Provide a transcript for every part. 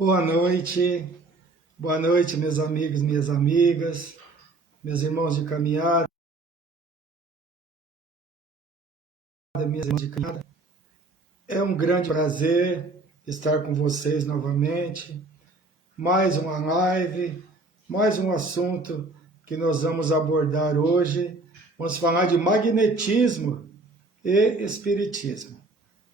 Boa noite, meus amigos, minhas amigas, meus irmãos de caminhada, minhas irmãs de caminhada. É um grande prazer estar com vocês novamente. Mais uma live, mais um assunto que nós vamos abordar hoje. Vamos falar de magnetismo e espiritismo.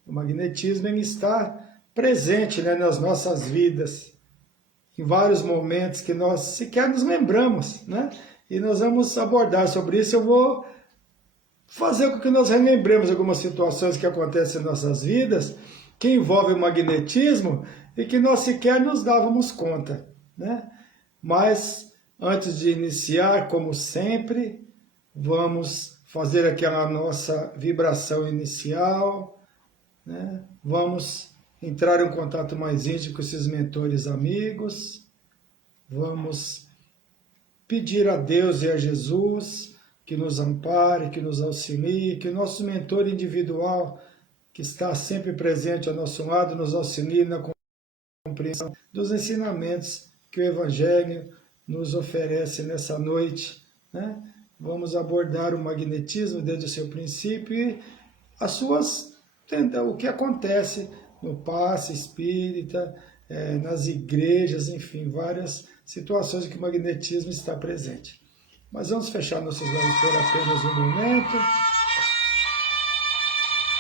O magnetismo ele está presente, nas nossas vidas, em vários momentos que nós sequer nos lembramos, E nós vamos abordar sobre isso. Eu vou fazer com que nós relembremos algumas situações que acontecem em nossas vidas, que envolvem o magnetismo e que nós sequer nos dávamos conta, Mas, antes de iniciar, como sempre, vamos fazer aquela nossa vibração inicial, Vamos entrar em contato mais íntimo com esses mentores amigos, vamos pedir a Deus e a Jesus que nos ampare, que nos auxilie, que o nosso mentor individual, que está sempre presente ao nosso lado, nos auxilie na compreensão dos ensinamentos que o Evangelho nos oferece nessa noite. Vamos abordar o magnetismo desde o seu princípio e o que acontece no passe espírita, nas igrejas, enfim, várias situações em que o magnetismo está presente. Mas vamos fechar nossos olhos por apenas um momento,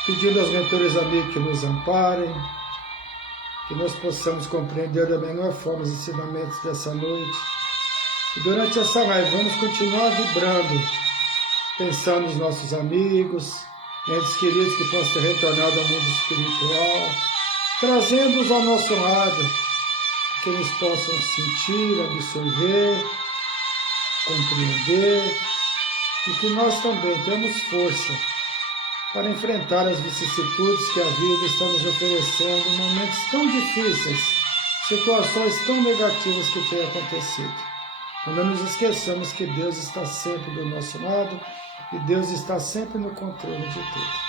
pedindo aos mentores amigos que nos amparem, que nós possamos compreender da melhor forma os ensinamentos dessa noite. E durante essa live vamos continuar vibrando, pensando nos nossos amigos, entes queridos que possam ter retornado ao mundo espiritual, trazendo-os ao nosso lado, que eles possam sentir, absorver, compreender, e que nós também temos força para enfrentar as vicissitudes que a vida está nos oferecendo em momentos tão difíceis, situações tão negativas que têm acontecido. Quando nos esqueçamos que Deus está sempre do nosso lado e Deus está sempre no controle de tudo.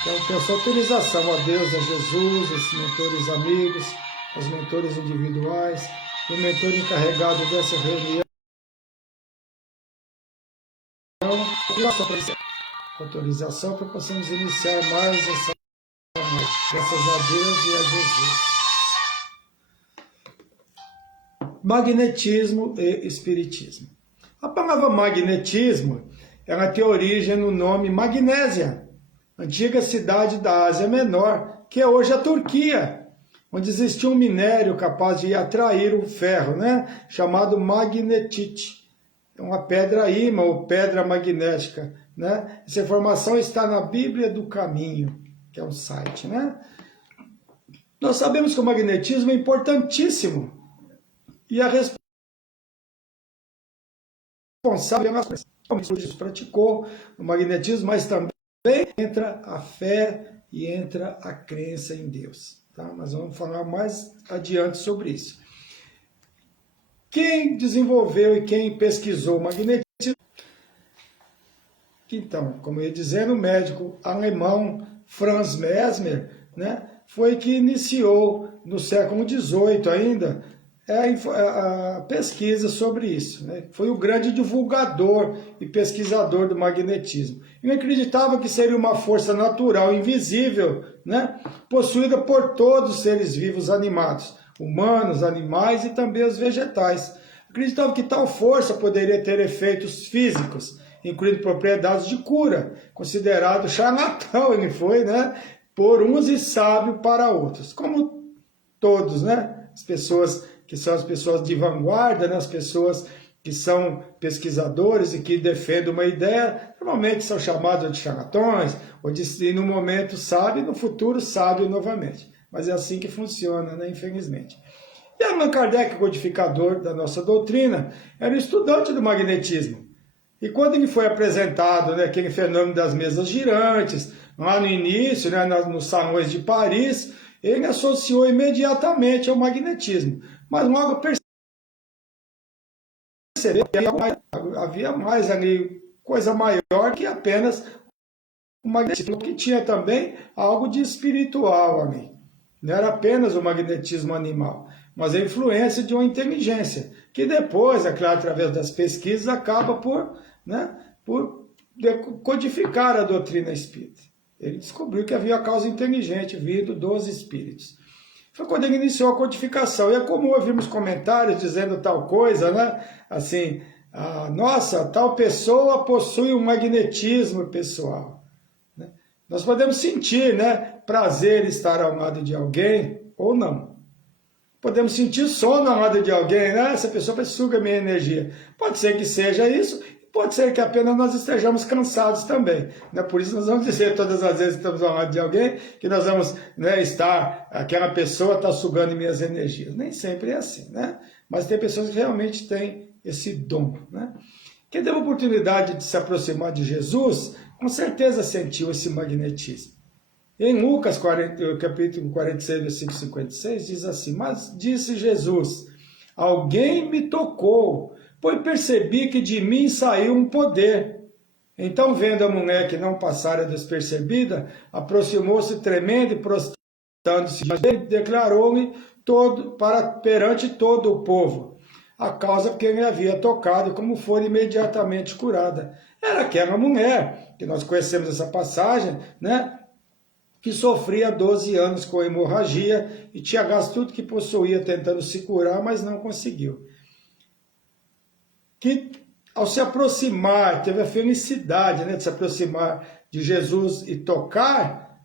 Então, peço autorização a Deus, a Jesus, esses mentores amigos, os mentores individuais, o mentor encarregado dessa reunião. Autorização para que possamos iniciar mais essa noite. Graças a Deus e a Jesus. Magnetismo e espiritismo. A palavra magnetismo, ela tem origem no nome Magnésia, antiga cidade da Ásia Menor, que é hoje a Turquia, onde existia um minério capaz de atrair o ferro, chamado magnetite. É uma pedra ímã ou pedra magnética, Essa informação está na Bíblia do Caminho, que é um site, Nós sabemos que o magnetismo é importantíssimo e a responsável é Jesus praticou o magnetismo, mas também entra a fé e entra a crença em Deus. Nós vamos falar mais adiante sobre isso. Quem desenvolveu e quem pesquisou o magnetismo? Então, como eu ia dizendo, o médico alemão Franz Mesmer, foi que iniciou no século XVIII ainda a pesquisa sobre isso. Foi o grande divulgador e pesquisador do magnetismo. Ele acreditava que seria uma força natural, invisível, possuída por todos os seres vivos animados, humanos, animais e também os vegetais. Acreditava que tal força poderia ter efeitos físicos, incluindo propriedades de cura, considerado charlatão ele foi, por uns e sábio para outros. Como todos, as pessoas que são as pessoas de vanguarda, as pessoas que são pesquisadores e que defendem uma ideia, normalmente são chamados de charlatões, ou de no momento sábio e no futuro sábio novamente. Mas é assim que funciona, infelizmente. E Allan Kardec, codificador da nossa doutrina, era um estudante do magnetismo. E quando ele foi apresentado, aquele fenômeno das mesas girantes, lá no início, nos salões de Paris, ele associou imediatamente ao magnetismo. Mas logo percebeu que havia mais ali, coisa maior que apenas o magnetismo, que tinha também algo de espiritual ali. não era apenas o magnetismo animal, mas a influência de uma inteligência, que depois, é claro, através das pesquisas, acaba por, né, por codificar a doutrina espírita. Ele descobriu que havia a causa inteligente vindo dos espíritos. Foi quando ele iniciou a codificação. E é comum ouvirmos comentários dizendo tal coisa, né? Assim, nossa, tal pessoa possui um magnetismo pessoal. Né? Nós podemos sentir, né, prazer em estar ao lado de alguém ou não. Podemos sentir sono ao lado de alguém, né? Essa pessoa suga minha energia. Pode ser que seja isso, pode ser que apenas nós estejamos cansados também. Né? Por isso nós vamos dizer todas as vezes que estamos ao lado de alguém, que nós vamos, né, estar, aquela pessoa está sugando minhas energias. Nem sempre é assim, né? Mas tem pessoas que realmente têm esse dom. Né? Quem teve a oportunidade de se aproximar de Jesus, com certeza sentiu esse magnetismo. Em Lucas, capítulo 46, versículo 56, diz assim: mas disse Jesus, alguém me tocou, pois percebi que de mim saiu um poder. Então, vendo a mulher que não passara despercebida, aproximou-se tremendo e prostrando-se, declarou-me perante todo o povo a causa porque me havia tocado e como foi imediatamente curada. Era aquela mulher, que nós conhecemos essa passagem, né? Que sofria 12 anos com hemorragia e tinha gasto tudo que possuía tentando se curar, mas não conseguiu. Que ao se aproximar, teve a felicidade, né, de se aproximar de Jesus e tocar,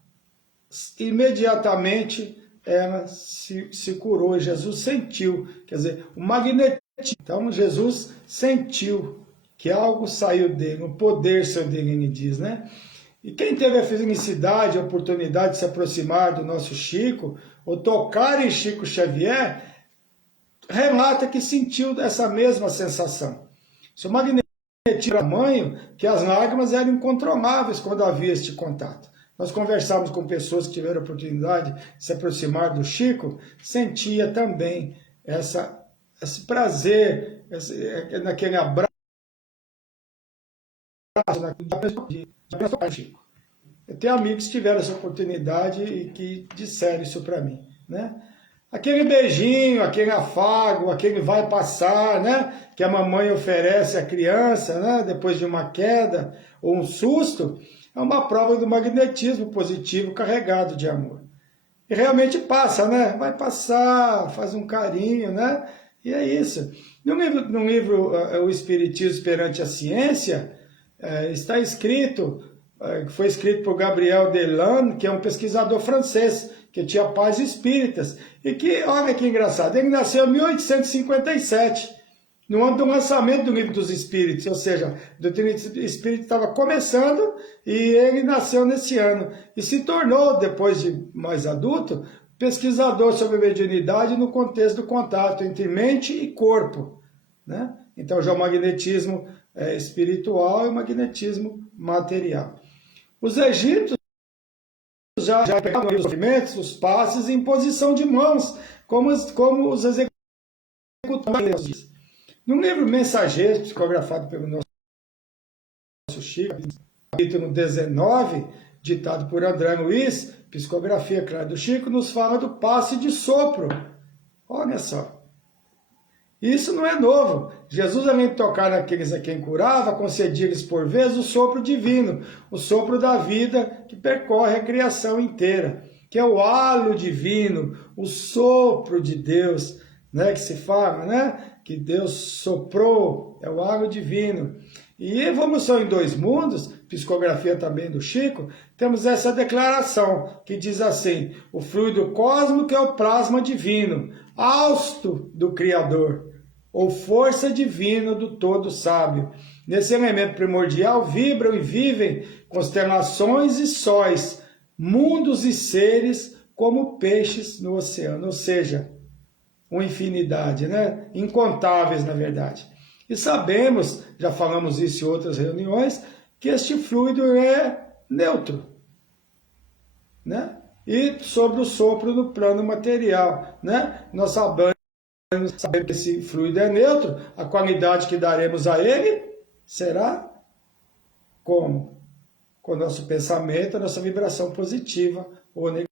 imediatamente ela se curou e Jesus sentiu, quer dizer, o magnetismo. Então Jesus sentiu que algo saiu dele, um poder saiu dele, ele diz, né? E quem teve a felicidade, a oportunidade de se aproximar do nosso Chico, ou tocar em Chico Xavier, relata que sentiu essa mesma sensação. Seu magnetismo era tamanho que as lágrimas eram incontroláveis quando havia este contato. Nós conversamos com pessoas que tiveram a oportunidade de se aproximar do Chico, sentia também esse prazer, naquele abraço, Chico. Eu tenho amigos que tiveram essa oportunidade e que disseram isso para mim, né? Aquele beijinho, aquele afago, aquele vai passar, né? Que a mamãe oferece à criança, né? Depois de uma queda ou um susto, é uma prova do magnetismo positivo carregado de amor. E realmente passa, né? Vai passar, faz um carinho, né? E é isso. No livro O Espiritismo perante a Ciência, está escrito, que foi escrito por Gabriel Delanne, que é um pesquisador francês, que tinha pais espíritas, e que, olha que engraçado, ele nasceu em 1857, no ano do lançamento do Livro dos Espíritos, ou seja, a doutrina espírita estava começando e ele nasceu nesse ano, e se tornou, depois de mais adulto, pesquisador sobre mediunidade no contexto do contato entre mente e corpo, né? Então já o magnetismo espiritual e o magnetismo material. Os egípcios já pegavam os movimentos, os passes em posição de mãos, como os executores. No livro Mensageiro, psicografado pelo nosso Chico, capítulo 19, ditado por André Luiz, psicografia clara do Chico, nos fala do passe de sopro. Olha só. Isso não é novo. Jesus, além de tocar naqueles a quem curava, concedia-lhes por vezes o sopro divino, o sopro da vida que percorre a criação inteira, que é o halo divino, o sopro de Deus, né, que se fala, né, que Deus soprou, é o halo divino. E Evolução em Dois Mundos, psicografia também do Chico, temos essa declaração que diz assim: o fluido cósmico é o plasma divino, hausto do Criador, ou força divina do todo sábio. Nesse elemento primordial vibram e vivem constelações e sóis, mundos e seres como peixes no oceano, ou seja, uma infinidade, né? Incontáveis, na verdade. E sabemos, já falamos isso em outras reuniões, que este fluido é neutro, né? E sobre o sopro no plano material, né? Nós sabemos que esse fluido é neutro, a qualidade que daremos a ele será como? Com o nosso pensamento, a nossa vibração positiva ou negativa,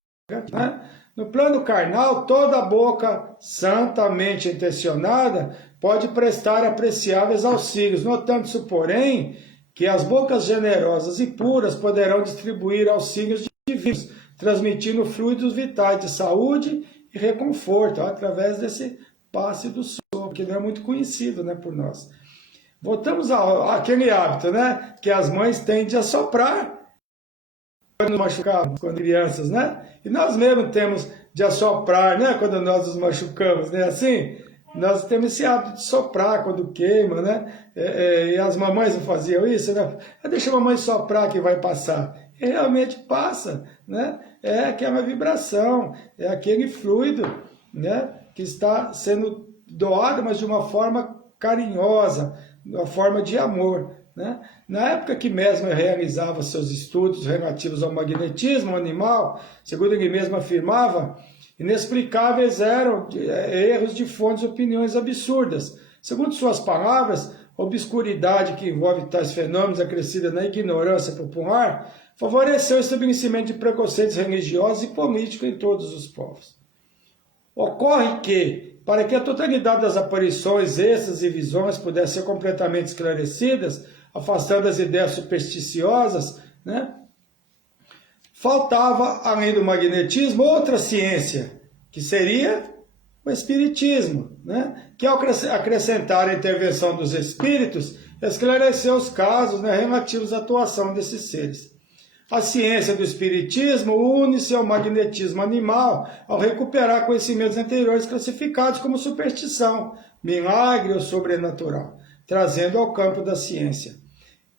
né? No plano carnal, toda boca santamente intencionada pode prestar apreciáveis auxílios, notando-se, porém, que as bocas generosas e puras poderão distribuir auxílios divinos, transmitindo fluidos vitais de saúde e reconforto, através desse passe do sopro, que não é muito conhecido, né, por nós. Voltamos àquele hábito, né, que as mães têm de assoprar quando nos machucamos, quando crianças, né? E nós mesmos temos de assoprar, né, quando nós nos machucamos, né, assim? Nós temos esse hábito de soprar quando queima, né? E as mamães não faziam isso, né? Deixa a mamãe soprar que vai passar. E realmente passa, né? É aquela vibração, é aquele fluido, né, que está sendo doado, mas de uma forma carinhosa, de uma forma de amor, né? Na época que Mesmer realizava seus estudos relativos ao magnetismo animal, segundo ele mesmo afirmava, inexplicáveis eram erros de fontes e opiniões absurdas. Segundo suas palavras, a obscuridade que envolve tais fenômenos acrescida na ignorância popular favoreceu o estabelecimento de preconceitos religiosos e políticos em todos os povos. Ocorre que, para que a totalidade das aparições, êxtases e visões pudessem ser completamente esclarecidas, afastando as ideias supersticiosas, né, faltava, além do magnetismo, outra ciência, que seria o espiritismo, né, que ao acrescentar a intervenção dos espíritos, esclareceu os casos, né, relativos à atuação desses seres. A ciência do espiritismo une-se ao magnetismo animal ao recuperar conhecimentos anteriores classificados como superstição, milagre ou sobrenatural, trazendo ao campo da ciência.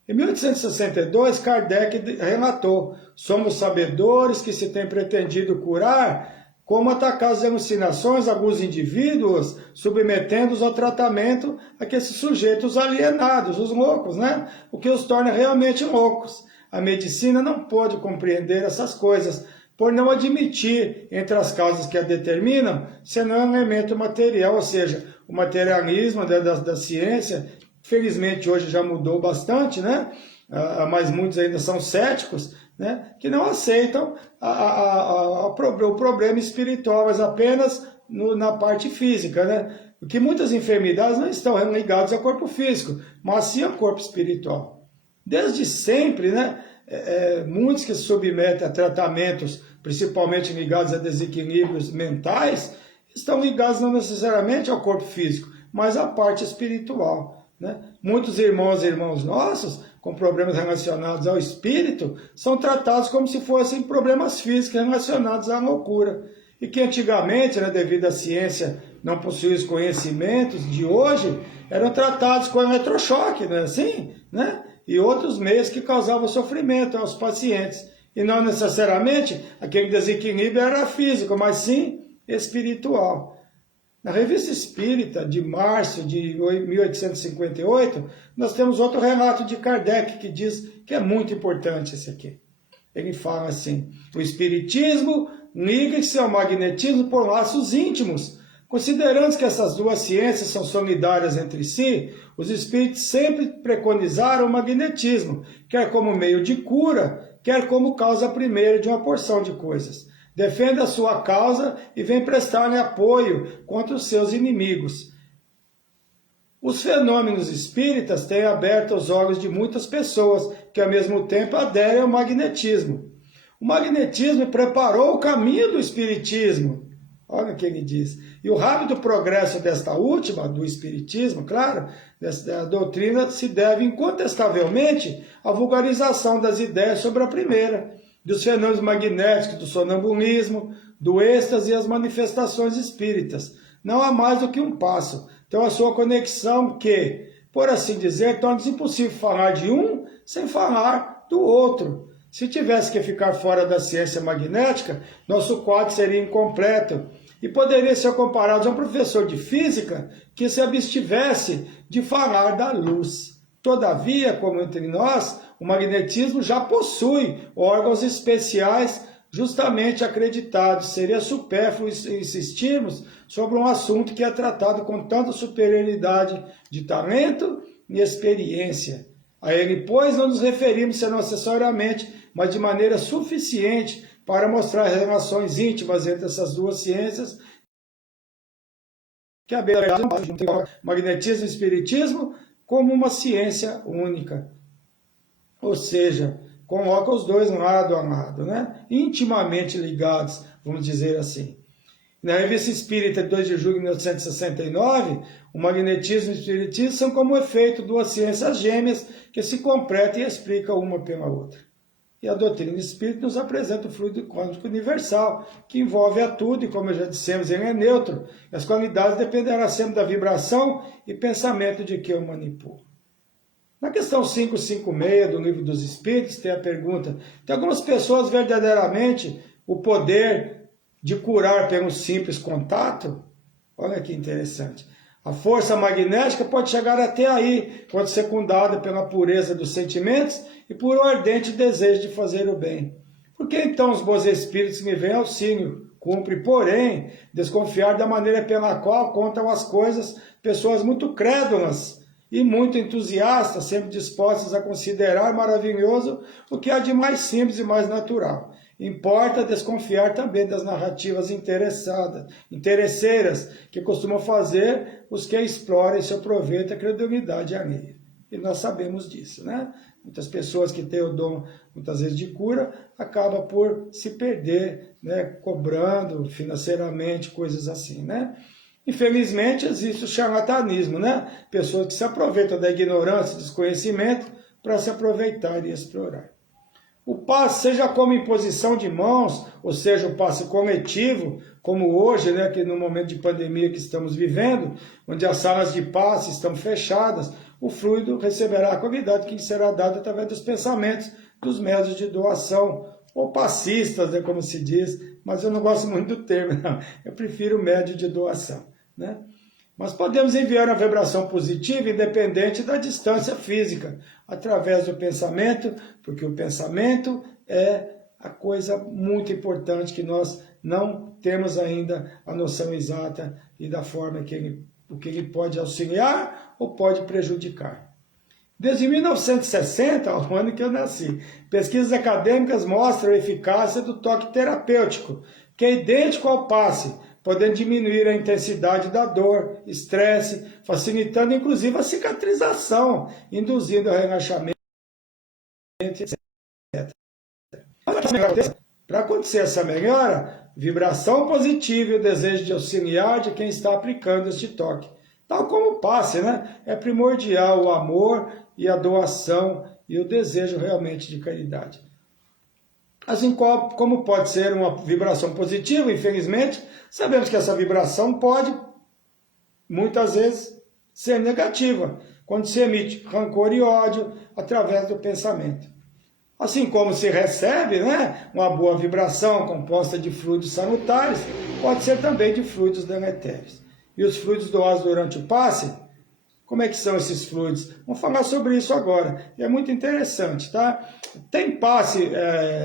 Em 1862, Kardec relatou: somos sabedores que se tem pretendido curar como atacar as alucinações alguns indivíduos, submetendo-os ao tratamento aqueles sujeitos alienados, os loucos, né? O que os torna realmente loucos. A medicina não pode compreender essas coisas, por não admitir entre as causas que a determinam, senão um elemento material, ou seja, o materialismo da ciência, felizmente hoje já mudou bastante, né? Mas muitos ainda são céticos, né? Que não aceitam o problema espiritual, mas apenas na parte física, né? Porque muitas enfermidades não estão ligadas ao corpo físico, mas sim ao corpo espiritual. Desde sempre, né, muitos que se submetem a tratamentos, principalmente ligados a desequilíbrios mentais, estão ligados não necessariamente ao corpo físico, mas à parte espiritual, né? Muitos irmãos e irmãos nossos, com problemas relacionados ao espírito, são tratados como se fossem problemas físicos relacionados à loucura. E que antigamente, né, devido à ciência não possuir os conhecimentos de hoje, eram tratados com eletrochoque, não é assim? Né? E outros meios que causavam sofrimento aos pacientes. E não necessariamente aquele desequilíbrio era físico, mas sim espiritual. Na Revista Espírita, de março de 1858, nós temos outro relato de Kardec que diz que é muito importante esse aqui. Ele fala assim: o espiritismo liga-se ao magnetismo por laços íntimos. Considerando que essas duas ciências são solidárias entre si, os espíritos sempre preconizaram o magnetismo, quer como meio de cura, quer como causa primeira de uma porção de coisas. Defende a sua causa e vem prestar-lhe apoio contra os seus inimigos. Os fenômenos espíritas têm aberto os olhos de muitas pessoas que, ao mesmo tempo, aderem ao magnetismo. O magnetismo preparou o caminho do espiritismo. Olha o que ele diz. E o rápido progresso desta última, do espiritismo, claro, desta doutrina, se deve incontestavelmente à vulgarização das ideias sobre a primeira, dos fenômenos magnéticos, do sonambulismo, do êxtase e as manifestações espíritas. Não há mais do que um passo. Então a sua conexão que, por assim dizer, torna-se impossível falar de um sem falar do outro. Se tivesse que ficar fora da ciência magnética, nosso quadro seria incompleto e poderia ser comparado a um professor de física que se abstivesse de falar da luz. Todavia, como entre nós, o magnetismo já possui órgãos especiais justamente acreditados. Seria supérfluo insistirmos sobre um assunto que é tratado com tanta superioridade de talento e experiência. A ele, pois, não nos referimos senão acessoriamente, mas de maneira suficiente para mostrar relações íntimas entre essas duas ciências, que a magnetismo e espiritismo como uma ciência única. Ou seja, coloca os dois lado a lado, né? Intimamente ligados, vamos dizer assim. Na Revista Espírita, de 2 de julho de 1869, o magnetismo e o espiritismo são como efeito duas ciências gêmeas que se completam e explicam uma pela outra. E a doutrina espírita nos apresenta o fluido quântico universal, que envolve a tudo, e como já dissemos, ele é neutro. E as qualidades dependerão sempre da vibração e pensamento de quem o manipula. Na questão 556 do Livro dos Espíritos, tem a pergunta: tem algumas pessoas verdadeiramente o poder de curar pelo simples contato? Olha que interessante. A força magnética pode chegar até aí, quando secundada pela pureza dos sentimentos e por um ardente desejo de fazer o bem. Por que então os bons espíritos me vêm auxílio? Cumpre, porém, desconfiar da maneira pela qual contam as coisas pessoas muito crédulas e muito entusiastas, sempre dispostas a considerar maravilhoso o que há de mais simples e mais natural. Importa desconfiar também das narrativas interesseiras que costumam fazer os que exploram e se aproveitam a credulidade alheia. E nós sabemos disso, né? Muitas pessoas que têm o dom, muitas vezes, de cura, acabam por se perder, né? Cobrando financeiramente, coisas assim, né? Infelizmente, existe o charlatanismo, né? Pessoas que se aproveitam da ignorância, do desconhecimento, para se aproveitar e explorar. O passe, seja como imposição de mãos, ou seja, o passe coletivo, como hoje, né, que no momento de pandemia que estamos vivendo, onde as salas de passe estão fechadas, o fluido receberá a qualidade que será dada através dos pensamentos dos médiuns de doação, ou passistas, né, como se diz, mas eu não gosto muito do termo, não. Eu prefiro médio de doação, né? Mas podemos enviar uma vibração positiva independente da distância física, através do pensamento, porque o pensamento é a coisa muito importante que nós não temos ainda a noção exata e da forma que ele pode auxiliar ou pode prejudicar. Desde 1960, o ano que eu nasci, pesquisas acadêmicas mostram a eficácia do toque terapêutico, que é idêntico ao passe, podendo diminuir a intensidade da dor, estresse, facilitando inclusive a cicatrização, induzindo ao relaxamento, etc. Para acontecer essa melhora, vibração positiva e o desejo de auxiliar de quem está aplicando este toque. Tal como o passe, né? É primordial o amor e a doação e o desejo realmente de caridade. Assim como pode ser uma vibração positiva, infelizmente, sabemos que essa vibração pode, muitas vezes, ser negativa, quando se emite rancor e ódio através do pensamento. Assim como se recebe, né, uma boa vibração composta de fluidos salutares, pode ser também de fluidos deletérios. E os fluidos doados durante o passe, como é que são esses fluidos? Vamos falar sobre isso agora. E é muito interessante, tá? Tem passe,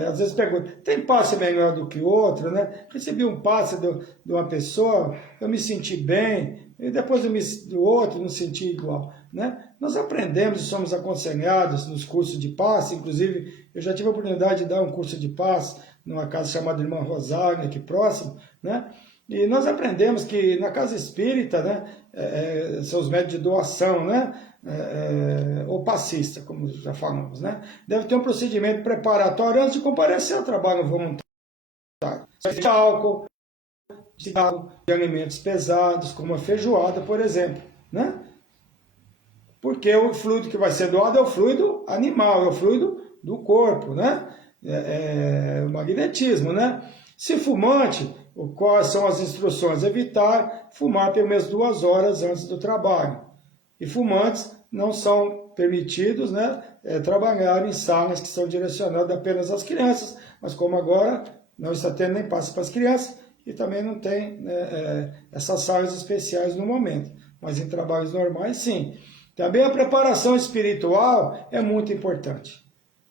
às vezes perguntam, tem passe melhor do que outro, né? Recebi um passe de uma pessoa, eu me senti bem, e depois do outro não senti igual, né? Nós aprendemos e somos aconselhados nos cursos de passe, inclusive eu já tive a oportunidade de dar um curso de passe numa casa chamada Irmã Rosália, aqui próximo, né? E nós aprendemos que na casa espírita, né, são os médios de doação, né, ou passista, como já falamos, né, deve ter um procedimento preparatório antes de comparecer ao trabalho voluntário. De álcool, de alimentos pesados, como a feijoada, por exemplo, né? Porque o fluido que vai ser doado é o fluido animal, é o fluido do corpo, né? O magnetismo, né? Se fumante, quais são as instruções? Evitar fumar pelo menos 2 horas antes do trabalho. E fumantes não são permitidos, né, trabalhar em salas que são direcionadas apenas às crianças, mas como agora não está tendo nem passe para as crianças, e também não tem, né, essas salas especiais no momento, mas em trabalhos normais, sim. Também a preparação espiritual é muito importante.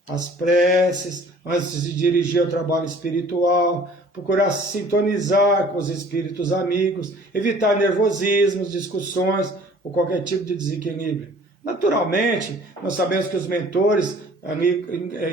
As preces, antes de dirigir ao trabalho espiritual, procurar se sintonizar com os espíritos amigos, evitar nervosismos, discussões ou qualquer tipo de desequilíbrio. Naturalmente, nós sabemos que os mentores ali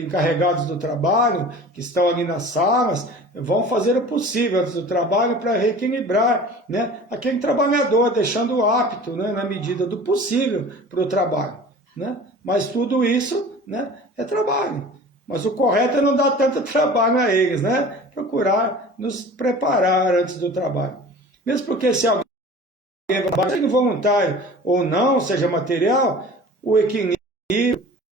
encarregados do trabalho, que estão ali nas salas, vão fazer o possível antes do trabalho para reequilibrar, né, aquele trabalhador, deixando apto, né, na medida do possível para o trabalho. Né? Mas tudo isso, né, é trabalho. Mas o correto é não dar tanto trabalho a eles, né? Procurar nos preparar antes do trabalho. Mesmo porque se alguém vai, seja voluntário ou não, seja material, o equilíbrio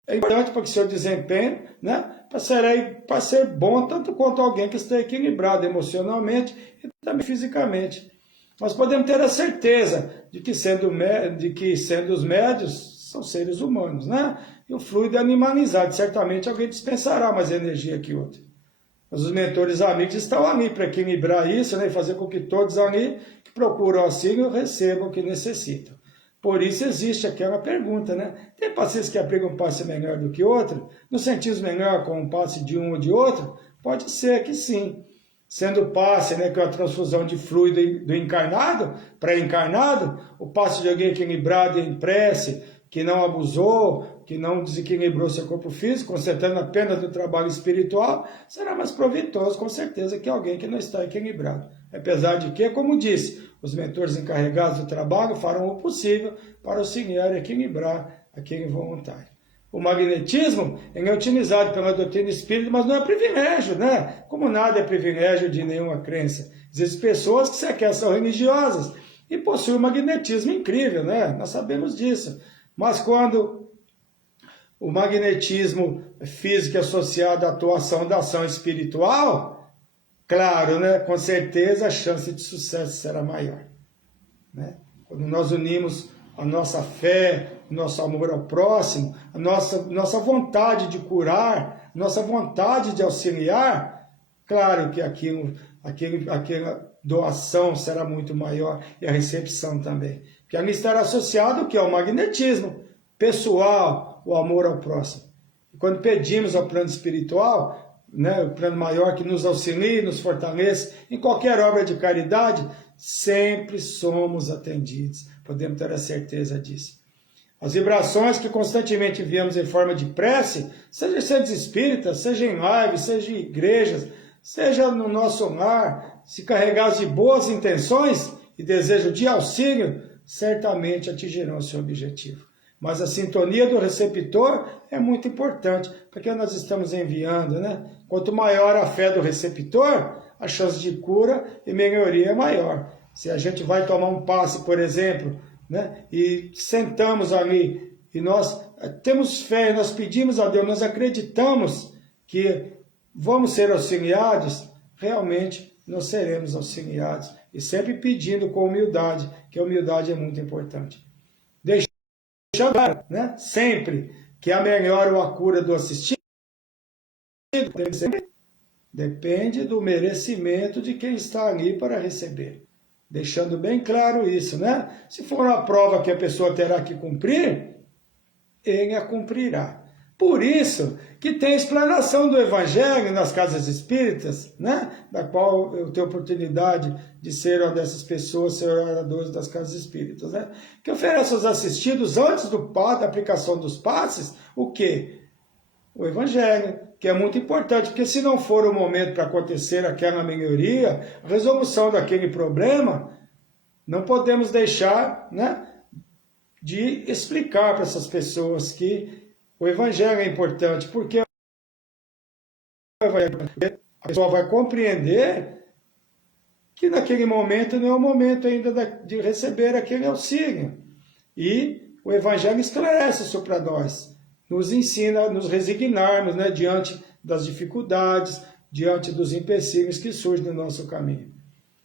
é importante para que o seu desempenho, né, para ser bom tanto quanto alguém que está equilibrado emocionalmente e também fisicamente. Nós podemos ter a certeza de que sendo os médios são seres humanos, né? E o fluido é animalizado. Certamente alguém dispensará mais energia que outro. Mas os mentores amigos estão ali para equilibrar isso, né, e fazer com que todos ali que procuram auxílio recebam o que necessitam. Por isso existe aquela pergunta, né? Tem pacientes que aplicam um passe melhor do que outro? Nos sentimos melhor com um passe de um ou de outro? Pode ser que sim. Sendo o passe, né, que é a transfusão de fluido do encarnado para encarnado, o passe de alguém equilibrado em prece, que não abusou, que não desequilibrou seu corpo físico, concentrando apenas no trabalho espiritual, será mais proveitoso, com certeza, que alguém que não está equilibrado. Apesar de que, como disse, os mentores encarregados do trabalho farão o possível para auxiliar e equilibrar aquele voluntário. O magnetismo é utilizado pela doutrina espírita, mas não é privilégio, né? Como nada é privilégio de nenhuma crença. Existem pessoas que sequer são religiosas e possuem um magnetismo incrível, né? Nós sabemos disso. Mas quando o magnetismo físico é associado à atuação da ação espiritual, claro, né, com certeza a chance de sucesso será maior. Né? Quando nós unimos a nossa fé, o nosso amor ao próximo, a nossa vontade de curar, nossa vontade de auxiliar, claro que aquela doação será muito maior e a recepção também. Porque ali estará associado o que? Ao magnetismo pessoal, o amor ao próximo. E quando pedimos ao plano espiritual, né, o plano maior que nos auxilie, nos fortaleça, em qualquer obra de caridade, sempre somos atendidos. Podemos ter a certeza disso. As vibrações que constantemente enviamos em forma de prece, seja em centros espíritas, seja em lives, seja em igrejas, seja no nosso lar, se carregados de boas intenções e desejo de auxílio, certamente atingirão o seu objetivo. Mas a sintonia do receptor é muito importante, porque nós estamos enviando, né? Quanto maior a fé do receptor, a chance de cura e melhoria é maior. Se a gente vai tomar um passe, por exemplo, né, e sentamos ali, e nós temos fé, nós pedimos a Deus, nós acreditamos que vamos ser auxiliados, realmente nós seremos auxiliados. E sempre pedindo com humildade, que a humildade é muito importante. Deixando claro, né, sempre que a melhora ou a cura do assistido depende do merecimento de quem está ali para receber. Deixando bem claro isso, né? Se for uma prova que a pessoa terá que cumprir, ele a cumprirá. Por isso que tem a explanação do Evangelho nas casas espíritas, né? Da qual eu tenho oportunidade de ser uma dessas pessoas, ser orador das casas espíritas, né? Que oferece aos assistidos, antes da aplicação dos passes, o quê? O Evangelho, que é muito importante, porque se não for o momento para acontecer aquela melhoria, a resolução daquele problema, não podemos deixar, né, de explicar para essas pessoas que o Evangelho é importante, porque a pessoa vai compreender que naquele momento não é o momento ainda de receber aquele auxílio. E o Evangelho esclarece isso para nós. Nos ensina a nos resignarmos, né, diante das dificuldades, diante dos empecilhos que surgem no nosso caminho.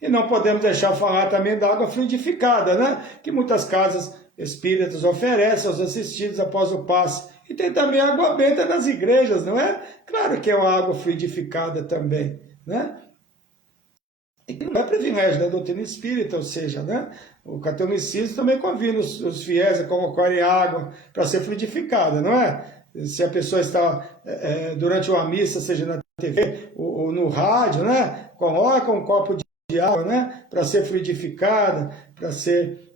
E não podemos deixar falar também da água fluidificada, né, que muitas casas espíritas oferecem aos assistidos após o passe. E tem também água benta nas igrejas, não é? Claro que é uma água fluidificada também, né? E não é privilégio da doutrina espírita, ou seja, né? O catolicismo também convida os fiéis a colocarem água para ser fluidificada, não é? Se a pessoa está durante uma missa, seja na TV ou no rádio, né? Coloca um copo de água, né? Para ser fluidificada, para ser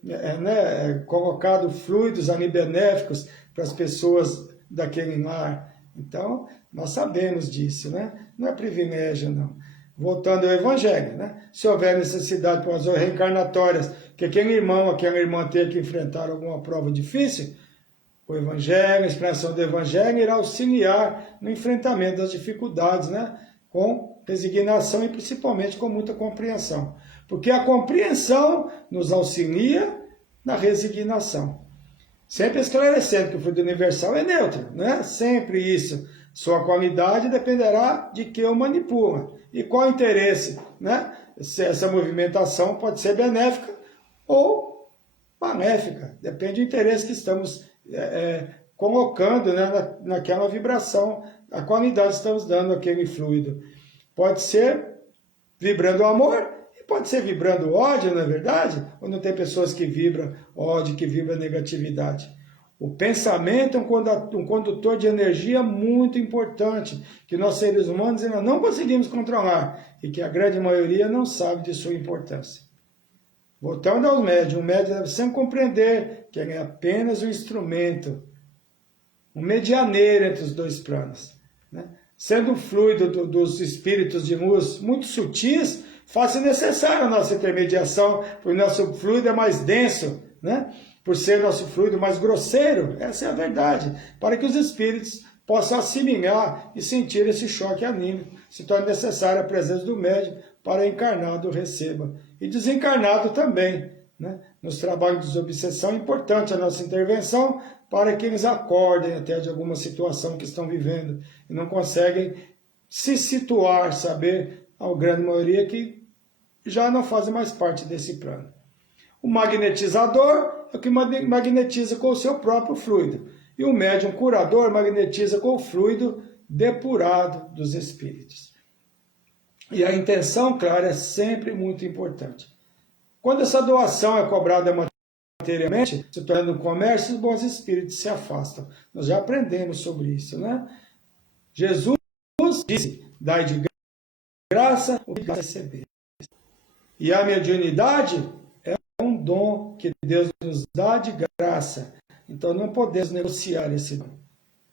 colocado fluidos ali benéficos para as pessoas daquele lar. Então, nós sabemos disso, né? Não é privilégio, não. Voltando ao Evangelho, né? Se houver necessidade por razões reencarnatórias, que aquele irmão, aquela irmã tenha que enfrentar alguma prova difícil, o Evangelho, a expressão do Evangelho irá auxiliar no enfrentamento das dificuldades, né? Com resignação e principalmente com muita compreensão. Porque a compreensão nos auxilia na resignação. Sempre esclarecendo que o fluido universal é neutro, né? Sempre isso. Sua qualidade dependerá de quem o manipula. E qual o interesse, né? Se essa movimentação pode ser benéfica ou maléfica. Depende do interesse que estamos colocando, né, naquela vibração, a qualidade que estamos dando àquele fluido. Pode ser vibrando amor e pode ser vibrando ódio, não é verdade? Ou não tem pessoas que vibram ódio, que vibram negatividade? O pensamento é um condutor de energia muito importante, que nós seres humanos ainda não conseguimos controlar e que a grande maioria não sabe de sua importância. Voltando ao médium, o médium deve sempre compreender que ele é apenas um instrumento, um medianeiro entre os dois planos, né? Sendo o fluido dos espíritos de luz muito sutis, faz-se necessária a nossa intermediação, porque o nosso fluido é mais denso, né? Por ser nosso fluido mais grosseiro, essa é a verdade, para que os espíritos possam assimilar e sentir esse choque anímico, se torna necessária a presença do médium para o encarnado receba. E desencarnado também, né? Nos trabalhos de desobsessão é importante a nossa intervenção para que eles acordem até de alguma situação que estão vivendo e não conseguem se situar, saber, a grande maioria que já não fazem mais parte desse plano. O magnetizador é o que magnetiza com o seu próprio fluido. E o médium curador magnetiza com o fluido depurado dos espíritos. E a intenção, claro, é sempre muito importante. Quando essa doação é cobrada materialmente, se tornando um comércio, os bons espíritos se afastam. Nós já aprendemos sobre isso, né? Jesus disse, dai de graça o que receber. E a mediunidade é um dom que Deus nos dá de graça. Então não podemos negociar esse dom.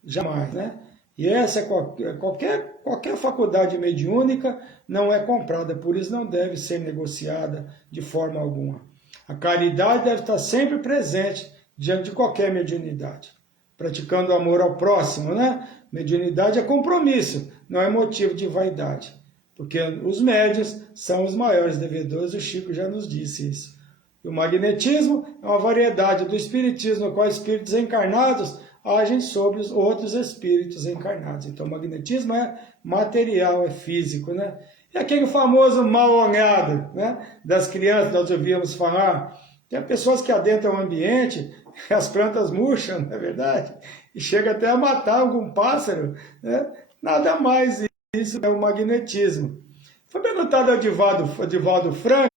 Jamais, né? E essa qualquer faculdade mediúnica não é comprada, por isso não deve ser negociada de forma alguma. A caridade deve estar sempre presente diante de qualquer mediunidade, praticando o amor ao próximo, né? Mediunidade é compromisso, não é motivo de vaidade, porque os médiuns são os maiores devedores, o Chico já nos disse isso. E o magnetismo é uma variedade do espiritismo, no qual espíritos encarnados agem sobre os outros espíritos encarnados. Então o magnetismo é material, é físico, né? E aquele famoso mal olhado, né? Das crianças, nós ouvíamos falar. Tem pessoas que adentram o ambiente, as plantas murcham, não é verdade? E chega até a matar algum pássaro, né? Nada mais isso é o magnetismo. Foi perguntado ao Divaldo Franco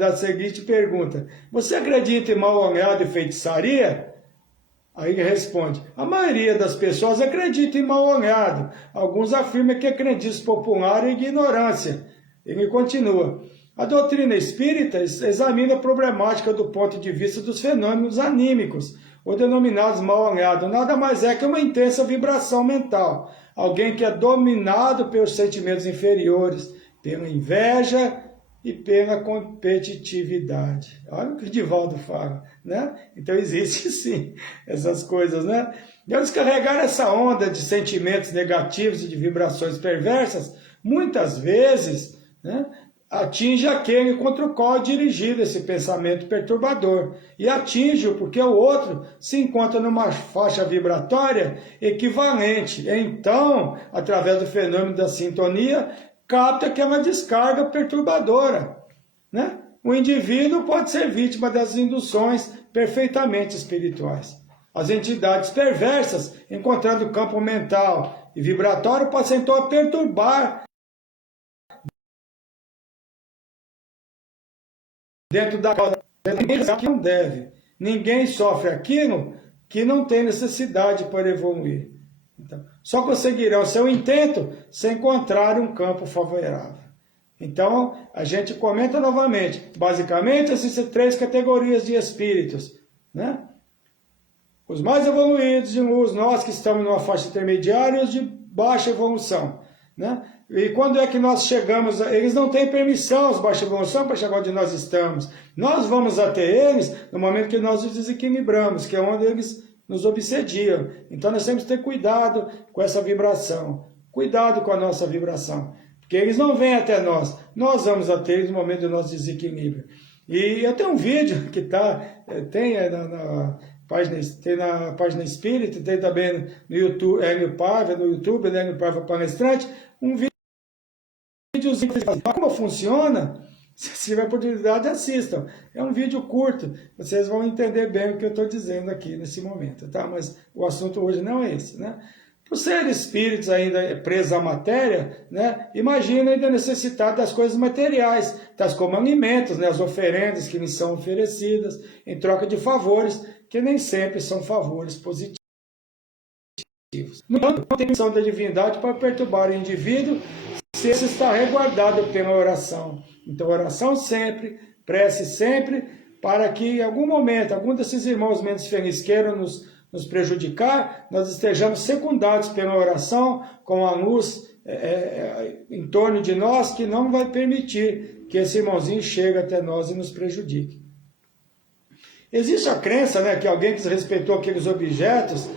a seguinte pergunta: você acredita em mal olhado e feitiçaria? Aí ele responde, a maioria das pessoas acredita em mal olhado. Alguns afirmam que é crendice popular e ignorância. Ele continua, a doutrina espírita examina a problemática do ponto de vista dos fenômenos anímicos, ou denominados mal olhado. Nada mais é que uma intensa vibração mental. Alguém que é dominado pelos sentimentos inferiores, pela inveja e pela competitividade. Olha o que o Divaldo fala, né? Então existe sim essas coisas, né? E ao descarregar essa onda de sentimentos negativos e de vibrações perversas, muitas vezes, né, atinge aquele contra o qual é dirigido esse pensamento perturbador. E atinge-o porque o outro se encontra numa faixa vibratória equivalente. Então, através do fenômeno da sintonia, capta aquela descarga perturbadora, né? O indivíduo pode ser vítima das induções perfeitamente espirituais. As entidades perversas, encontrando o campo mental e vibratório, passam então a perturbar dentro da causa que não deve. Ninguém sofre aquilo que não tem necessidade para evoluir. Então, só conseguirão seu intento se encontrar um campo favorável. Então, a gente comenta novamente. Basicamente, existem três categorias de espíritos, né? Os mais evoluídos, os nós que estamos numa faixa intermediária e os de baixa evolução, né? E quando é que nós chegamos, eles não têm permissão, os baixa evolução, para chegar onde nós estamos. Nós vamos até eles no momento que nós os desequilibramos, que é onde eles nos obsediam. Então nós temos que ter cuidado com essa vibração, cuidado com a nossa vibração, porque eles não vêm até nós, nós vamos até eles no momento do nosso desequilíbrio. E eu tenho um vídeo que tem na página Espírita, tem também no YouTube, no YouTube, né, no Paiva Palestrante, um videozinho que fala como funciona. Se tiver oportunidade, assistam. É um vídeo curto, vocês vão entender bem o que eu estou dizendo aqui nesse momento, tá? Mas o assunto hoje não é esse, né? Por serem espíritos ainda presos à matéria, né? Imagina ainda necessitar das coisas materiais, tais como alimentos, né? As oferendas que lhes são oferecidas, em troca de favores, que nem sempre são favores positivos. Não tem missão da divindade para perturbar o indivíduo se esse está resguardado pela oração. Então, oração sempre, prece sempre, para que em algum momento, algum desses irmãos menos felizes queiram nos prejudicar, nós estejamos secundados pela oração, com a luz em torno de nós, que não vai permitir que esse irmãozinho chegue até nós e nos prejudique. Existe a crença, né, que alguém que desrespeitou aqueles objetos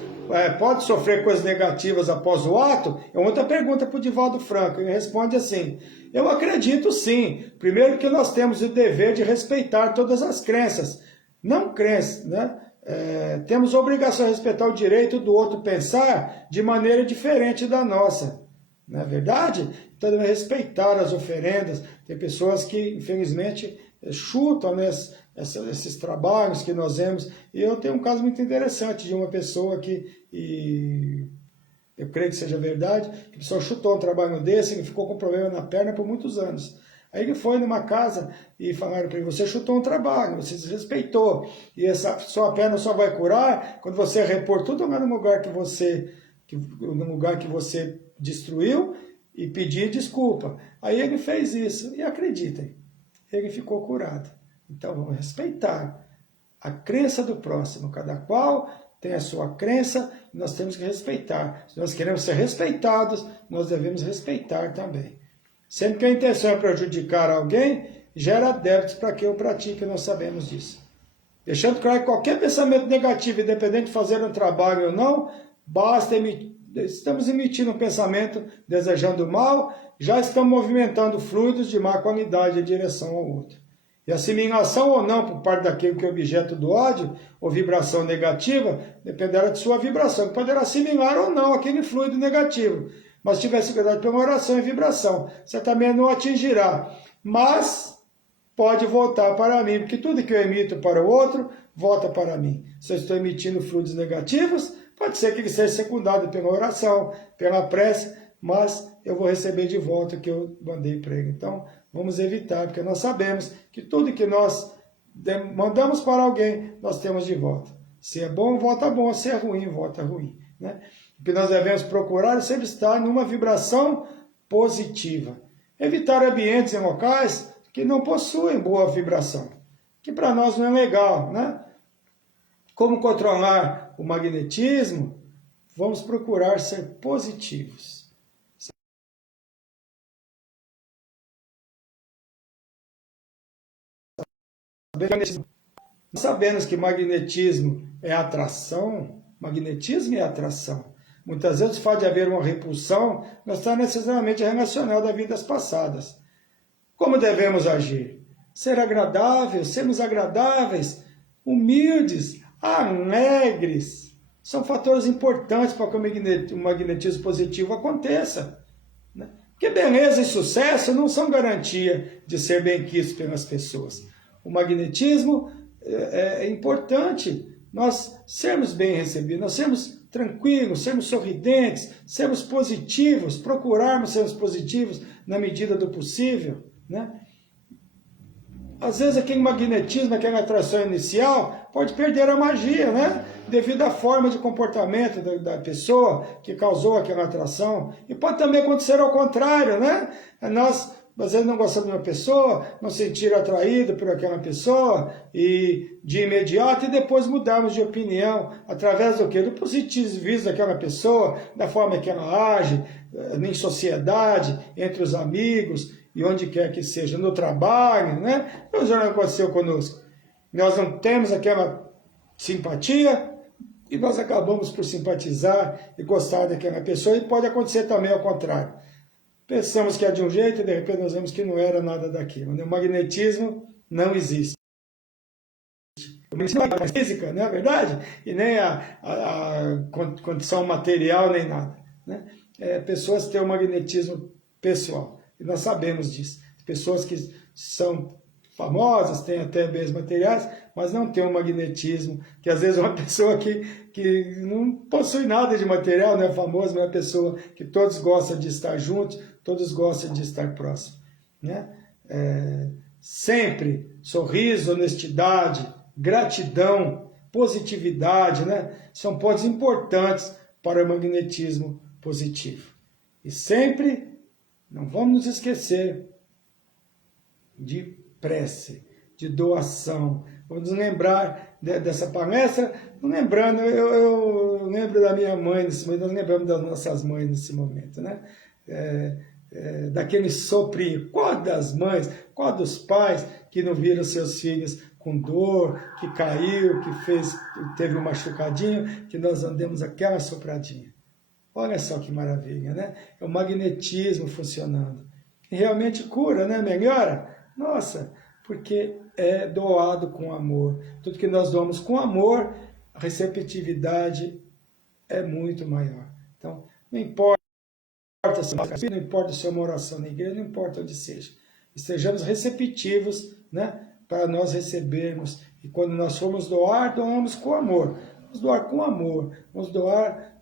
pode sofrer coisas negativas após o ato? É outra pergunta para o Divaldo Franco. Ele responde assim: eu acredito sim. Primeiro que nós temos o dever de respeitar todas as crenças. Não crenças, né? Temos a obrigação de respeitar o direito do outro pensar de maneira diferente da nossa. Não é verdade? Então, devemos respeitar as oferendas. Tem pessoas que, infelizmente, chutam, né, esses trabalhos que nós vemos. E eu tenho um caso muito interessante de uma pessoa e eu creio que seja verdade, que a pessoa chutou um trabalho desse, ele ficou com problema na perna por muitos anos. Aí ele foi numa casa e falaram para ele: você chutou um trabalho, você desrespeitou, e essa sua perna só vai curar quando você repor tudo lá no lugar que você destruiu e pedir desculpa. Aí ele fez isso, e acreditem, ele ficou curado. Então vamos respeitar a crença do próximo, cada qual tem a sua crença, e nós temos que respeitar. Se nós queremos ser respeitados, nós devemos respeitar também. Sempre que a intenção é prejudicar alguém, gera débitos para quem o pratique, nós sabemos disso. Deixando claro que qualquer pensamento negativo, independente de fazer um trabalho ou não, basta estamos emitindo um pensamento desejando mal, já estamos movimentando fluidos de má qualidade em direção ao outro. E assimilação ou não por parte daquele que é objeto do ódio, ou vibração negativa, dependerá de sua vibração, que poderá assimilar ou não aquele fluido negativo. Mas se tivesse cuidado pela oração e vibração, você também não atingirá. Mas pode voltar para mim, porque tudo que eu emito para o outro, volta para mim. Se eu estou emitindo fluidos negativos, pode ser que ele seja secundado pela oração, pela prece, mas eu vou receber de volta o que eu mandei para ele. Então, vamos evitar, porque nós sabemos que tudo que nós mandamos para alguém, nós temos de volta. Se é bom, volta bom. Se é ruim, volta ruim, né? O que nós devemos procurar é sempre estar numa vibração positiva. Evitar ambientes e locais que não possuem boa vibração, que para nós não é legal, né? Como controlar o magnetismo? Vamos procurar ser positivos. Sabemos que magnetismo é atração, magnetismo é atração. Muitas vezes o fato de haver uma repulsão não está necessariamente relacionado a vidas passadas. Como devemos agir? Ser agradável, sermos agradáveis, humildes, alegres. São fatores importantes para que o magnetismo positivo aconteça, né? Porque beleza e sucesso não são garantia de ser bem-quisto pelas pessoas. O magnetismo é importante, nós sermos bem recebidos, nós sermos tranquilos, sermos sorridentes, sermos positivos, procurarmos sermos positivos na medida do possível, né? Às vezes aquele magnetismo, aquela atração inicial, pode perder a magia, né? Devido à forma de comportamento da pessoa que causou aquela atração. E pode também acontecer ao contrário, né? Nós às vezes não gostamos de uma pessoa, não sentir atraído por aquela pessoa e de imediato, e depois mudarmos de opinião através do quê? Do positivismo daquela pessoa, da forma que ela age, em sociedade, entre os amigos e onde quer que seja, no trabalho, né? Isso já não aconteceu conosco. Nós não temos aquela simpatia e nós acabamos por simpatizar e gostar daquela pessoa, e pode acontecer também ao contrário. Pensamos que é de um jeito e de repente nós vemos que não era nada daquilo. O magnetismo não existe. O magnetismo não é física, não é verdade? E nem a condição material, nem nada. Né? Pessoas têm o magnetismo pessoal. E nós sabemos disso. Pessoas que são famosas, têm até bens materiais, mas não têm o magnetismo, que às vezes é uma pessoa que não possui nada de material, não é famosa, mas é uma pessoa que todos gostam de estar juntos, todos gostam de estar próximos. Né? Sempre sorriso, honestidade, gratidão, positividade, né? São pontos importantes para o magnetismo positivo. E sempre, não vamos nos esquecer de prece, de doação. Vamos nos lembrar dessa palestra, lembrando, eu lembro da minha mãe nesse momento, nós lembramos das nossas mães nesse momento, né? Daquele soprinho, qual das mães, qual dos pais que não viram seus filhos com dor, que caiu, teve um machucadinho, que nós andemos aquela sopradinha. Olha só que maravilha, né? É o magnetismo funcionando. E realmente cura, né? Melhora? Nossa, porque é doado com amor. Tudo que nós doamos com amor, a receptividade é muito maior. Então, não importa se não importa se é uma oração na igreja, não importa onde seja. Estejamos receptivos, né, para nós recebermos. E quando nós formos doar, doamos com amor. Vamos doar com amor. Vamos doar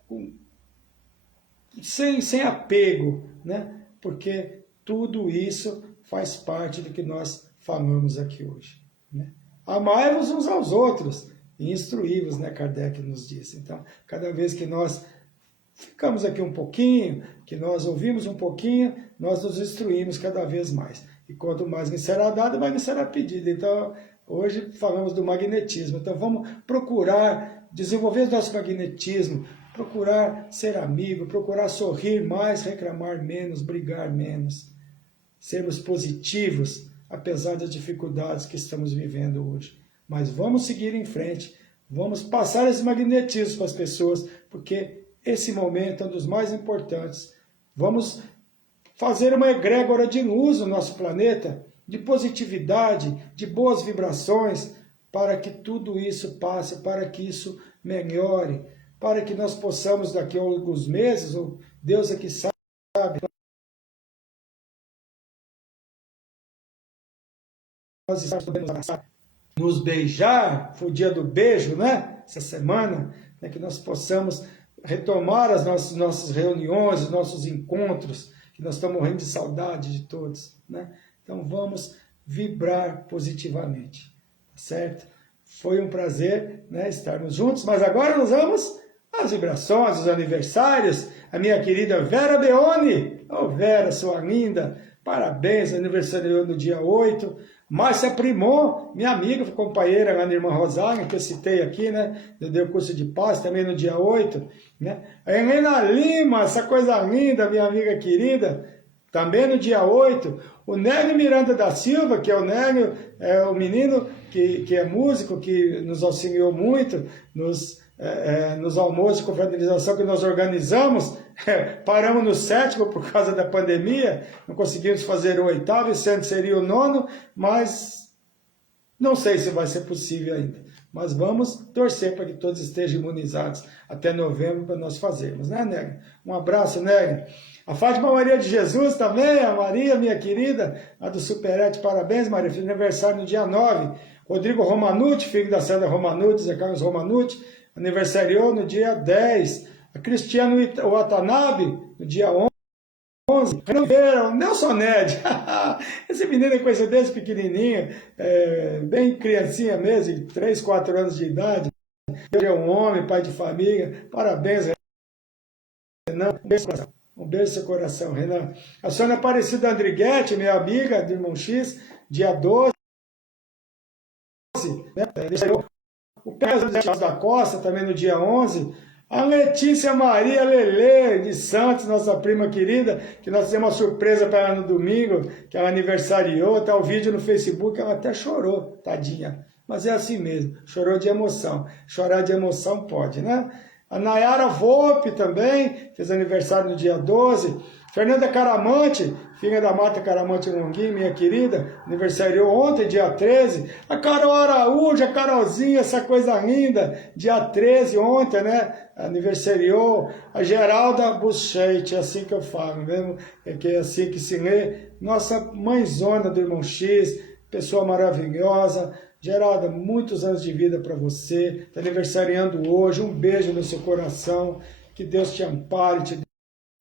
sem apego, né? Porque tudo isso faz parte do que nós falamos aqui hoje. Né? Amai-vos uns aos outros e instruí-vos, né? Kardec nos disse. Então, cada vez que nós ficamos aqui um pouquinho, que nós ouvimos um pouquinho, nós nos instruímos cada vez mais. E quanto mais me será dado, mais me será pedido. Então, hoje falamos do magnetismo. Então, vamos procurar desenvolver o nosso magnetismo, procurar ser amigo, procurar sorrir mais, reclamar menos, brigar menos. Sermos positivos, apesar das dificuldades que estamos vivendo hoje. Mas vamos seguir em frente, vamos passar esse magnetismo para as pessoas, porque esse momento é um dos mais importantes. Vamos fazer uma egrégora de luz no nosso planeta, de positividade, de boas vibrações, para que tudo isso passe, para que isso melhore, para que nós possamos, daqui a alguns meses, Deus é que sabe, nós podemos nos beijar, foi o dia do beijo, né? Essa semana, né? Que nós possamos retomar as nossas reuniões, os nossos encontros, que nós estamos morrendo de saudade de todos, né? Então vamos vibrar positivamente, certo? Foi um prazer, né, estarmos juntos, mas agora nós vamos às vibrações, os aniversários. A minha querida Vera Beone, oh Vera, sua linda, parabéns, aniversariou no dia 8. Márcia Primon, minha amiga, companheira lá na Irmã Rosália, que eu citei aqui, né? Eu dei o curso de paz também no dia 8. Né? A Helena Lima, essa coisa linda, minha amiga querida, também no dia 8. O Nélio Miranda da Silva, que é o Nélio, é o menino que é músico, que nos auxiliou muito nos almoços de confraternização que nós organizamos. Paramos no 7º por causa da pandemia, não conseguimos fazer o 8º, esse ano seria o 9º, mas não sei se vai ser possível ainda. Mas vamos torcer para que todos estejam imunizados até novembro para nós fazermos, né, Nélia? Um abraço, Nélia. A Fátima Maria de Jesus também, a Maria, minha querida, a do Superete, parabéns, Maria, fiz aniversário no dia 9. Rodrigo Romanucci, filho da Sandra Romanucci, Zé Carlos Romanucci, aniversariou no dia 10. A Cristiano Watanabe, no dia 11. Renan Nelson Ned. Esse menino é coisa desde pequenininho, bem criancinha mesmo, 3, 4 anos de idade. Ele é um homem, pai de família. Parabéns, Renan. Um beijo no seu coração, Renan. A Sônia Aparecida Andriguete, minha amiga do Irmão X, dia 12. Né? O Pedro da Costa, também no dia 11. A Letícia Maria Lele de Santos, nossa prima querida, que nós fizemos uma surpresa para ela no domingo, que ela aniversariou, tá o vídeo no Facebook, ela até chorou, tadinha. Mas é assim mesmo, chorou de emoção. Chorar de emoção pode, né? A Nayara Volpe também, fez aniversário no dia 12. Fernanda Caramante, filha da Marta Caramante Longuinho, minha querida, aniversariou ontem, dia 13. A Carol Araújo, a Carolzinha, essa coisa linda, dia 13, ontem, né? Aniversariou. A Geralda Buchete, é assim que eu falo mesmo, é que é assim que se lê. Nossa mãezona do Irmão X, pessoa maravilhosa. Geralda, muitos anos de vida para você, está aniversariando hoje, um beijo no seu coração, que Deus te ampare, te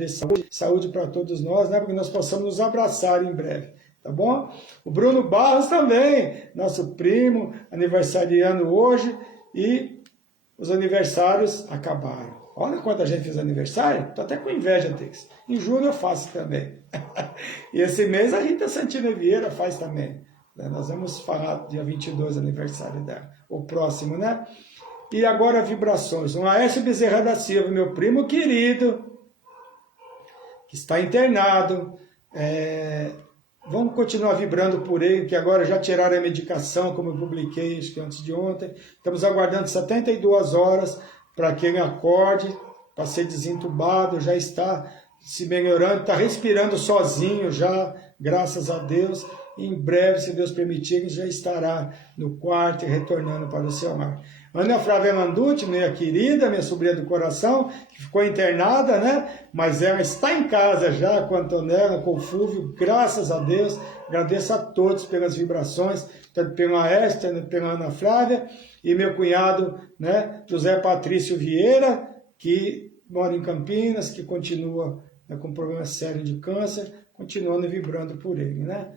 dê saúde, saúde para todos nós, né? Porque nós possamos nos abraçar em breve, tá bom? O Bruno Barros também, nosso primo, aniversariando hoje, e os aniversários acabaram. Olha quanta gente fez aniversário, estou até com inveja deles. Em julho eu faço também. E esse mês a Rita Santina Vieira faz também. Nós vamos falar dia 22, aniversário dela, o próximo, né? E agora vibrações. O Aécio Bezerra da Silva, meu primo querido, que está internado. Vamos continuar vibrando por ele, que agora já tiraram a medicação, como eu publiquei acho que antes de ontem. Estamos aguardando 72 horas para que ele acorde, para ser desentubado, já está se melhorando, está respirando sozinho já, graças a Deus. Em breve, se Deus permitir, ele já estará no quarto e retornando para o seu lar. Ana Flávia Landucci, minha querida, minha sobrinha do coração, que ficou internada, né? Mas ela está em casa já com a Antonella, com o Fúvio, graças a Deus. Agradeço a todos pelas vibrações, tanto pela Esther, pela Ana Flávia, e meu cunhado, né, José Patrício Vieira, que mora em Campinas, que continua, né, com problema sério de câncer, continuando vibrando por ele, né?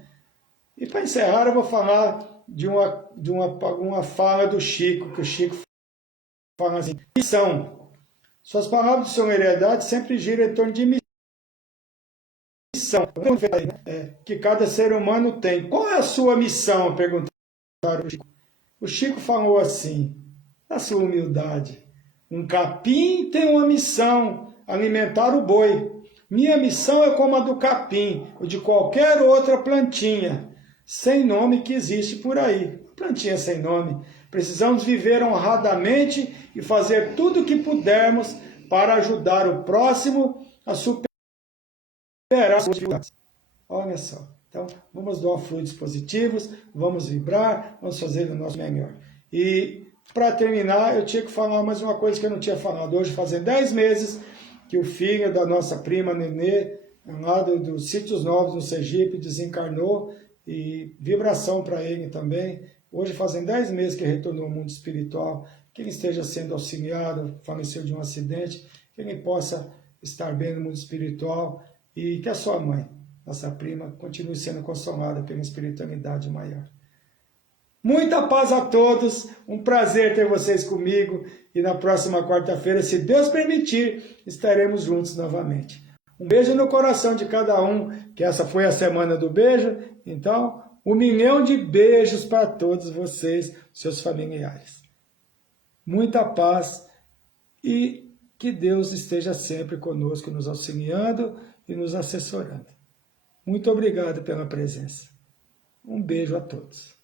E para encerrar, eu vou falar de uma fala do Chico, que o Chico fala assim: missão. Suas palavras de sonoridade sempre giram em torno de missão, que cada ser humano tem. Qual é a sua missão? Perguntaram o Chico. O Chico falou assim, na sua humildade: um capim tem uma missão, alimentar o boi. Minha missão é como a do capim, ou de qualquer outra plantinha sem nome que existe por aí. Plantinha sem nome. Precisamos viver honradamente e fazer tudo o que pudermos para ajudar o próximo a superar as suas dificuldades. Olha só. Então, vamos doar fluidos positivos, vamos vibrar, vamos fazer o nosso melhor. E, para terminar, eu tinha que falar mais uma coisa que eu não tinha falado. Hoje, fazem 10 meses que o filho da nossa prima Nenê, lá dos Sítios Novos, no Sergipe, desencarnou, e vibração para ele também. Hoje fazem 10 meses que retornou ao mundo espiritual, que ele esteja sendo auxiliado, faleceu de um acidente, que ele possa estar bem no mundo espiritual e que a sua mãe, nossa prima, continue sendo consolada pela espiritualidade maior. Muita paz a todos, um prazer ter vocês comigo e na próxima quarta-feira, se Deus permitir, estaremos juntos novamente. Um beijo no coração de cada um, que essa foi a semana do beijo. Então, 1 milhão de beijos para todos vocês, seus familiares. Muita paz e que Deus esteja sempre conosco, nos auxiliando e nos assessorando. Muito obrigado pela presença. Um beijo a todos.